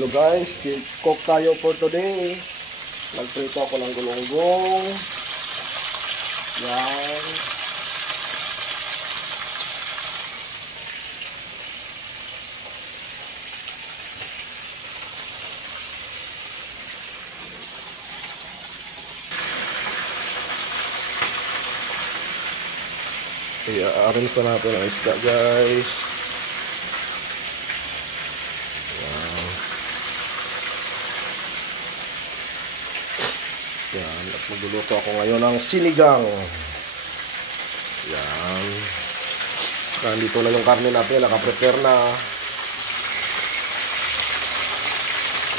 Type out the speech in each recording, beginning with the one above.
Hello guys, cook tayo for today. Nagprito ako ng gulunggong. Yan. I-arrange pa natin ang isda guys. Yan, at magluluto ako ngayon ng sinigang. Yan. Nandito na yung karne natin, nakaprepare na.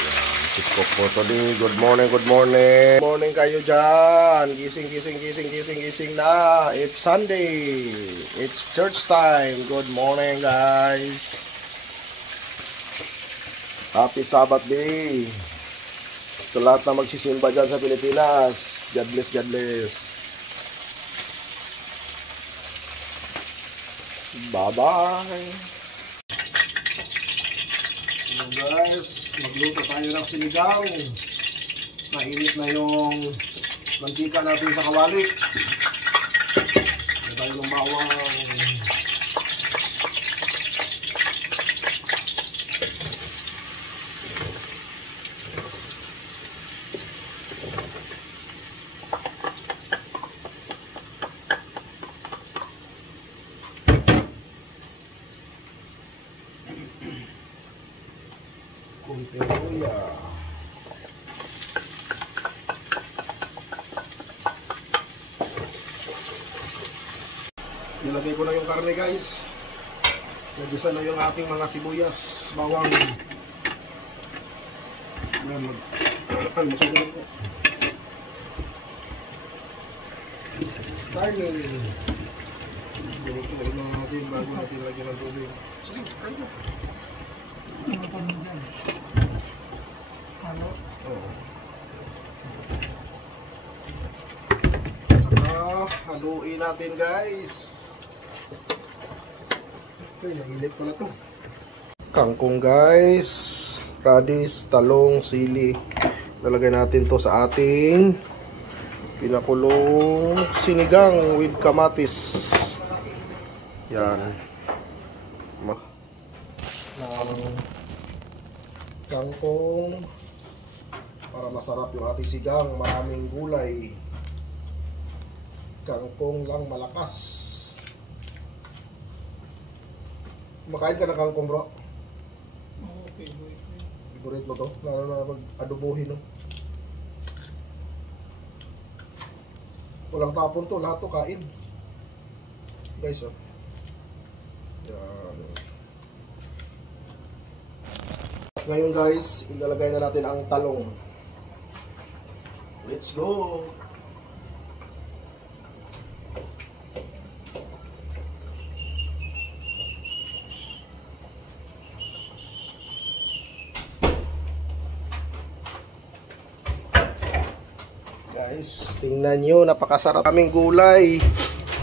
Yan, cook for today. Good morning, good morning. Good morning kayo dyan. Gising na. It's Sunday. It's church time. Good morning guys. Happy Sabbath day. Sa lahat na magsisimba dyan sa Pilipinas, God bless, God bless. Bye-bye. Hello guys, magluto tayo ng sinigang. Mainit na yung mantika natin sa kawali. May tayo ng bawang. Kunting luya. Nilagay ko na yung karne guys. Nagisa na yung ating mga sibuyas, bawang. Yan, mag-almusal ko. Karne. Lagyan na natin bago natin lagyan ng tubig. Sige, kain na. Saka haluin natin guys. Okay, nahilig pala to. Kangkong guys, radish, talong, sili. Lalagay natin to sa ating pinakulong sinigang with kamatis. Yan. Kangkong para masarap yung ating sigang, maraming gulay. Kangkong lang malakas. Makain ka ng kangkong bro? Okay, favorite mo to? Lalo na mag-adobohin no? Walang tapon to, lahat to kain guys oh. Yan. Ngayon guys, ilalagay na natin ang talong. Let's go! Guys, tingnan nyo, napakasarap kaming gulay.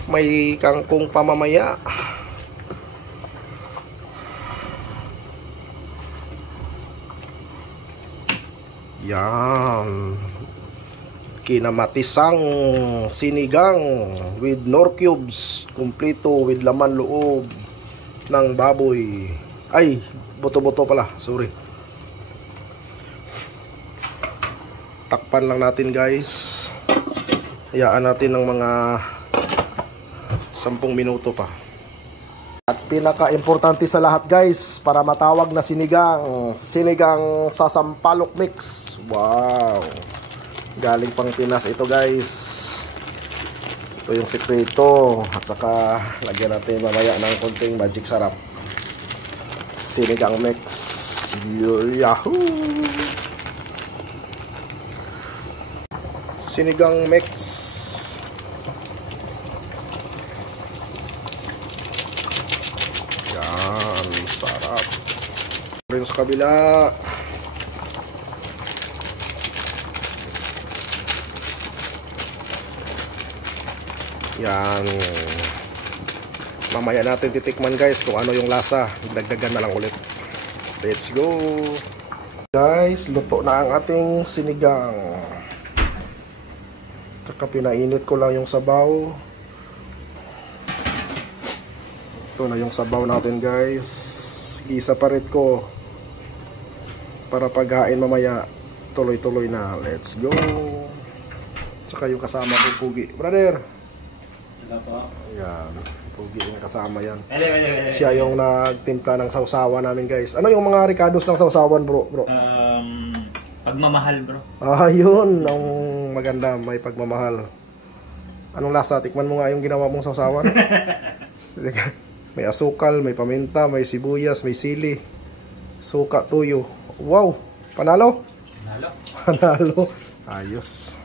May kangkong pamamaya. Yan. Kinamatisang sinigang with nor cubes, kumpleto with laman loob ng baboy. Ay, buto-buto pala, sorry. Takpan lang natin guys. Hayaan natin ng mga 10 minuto pa. At pinaka-importante sa lahat guys, para matawag na sinigang, sinigang sa sampalok mix. Wow! Galing pang Pinas ito guys. Ito yung sekreto. At saka lagyan natin mamaya ng konting magic sarap. Sinigang mix. Yahoo! Sinigang mix. Yan, sarap. Rin sa kabila. Yan. Mamaya natin titikman guys kung ano yung lasa. Dagdagan na lang ulit. Let's go. Guys, luto na ang ating sinigang. Tsaka pinainit ko lang yung sabaw. Ito na yung sabaw natin guys. Gisa pa rin ko. Para paghain mamaya, tuloy-tuloy na. Let's go. Tsaka yung kasama ko, Pugi. Brother! Ayan. Pugi yung kasama yan. Siya yung nagtimpla ng sausawan namin guys. Ano yung mga ricados ng sausawan bro? Pagmamahal bro. Yun. Ang maganda. May pagmamahal. Anong lasa? Tikman mo nga yung ginawa mong sausawan. May asukal, may paminta, may sibuyas, may sili. Suka, tuyo. Wow! Panalo? Panalo. Panalo. Ayos.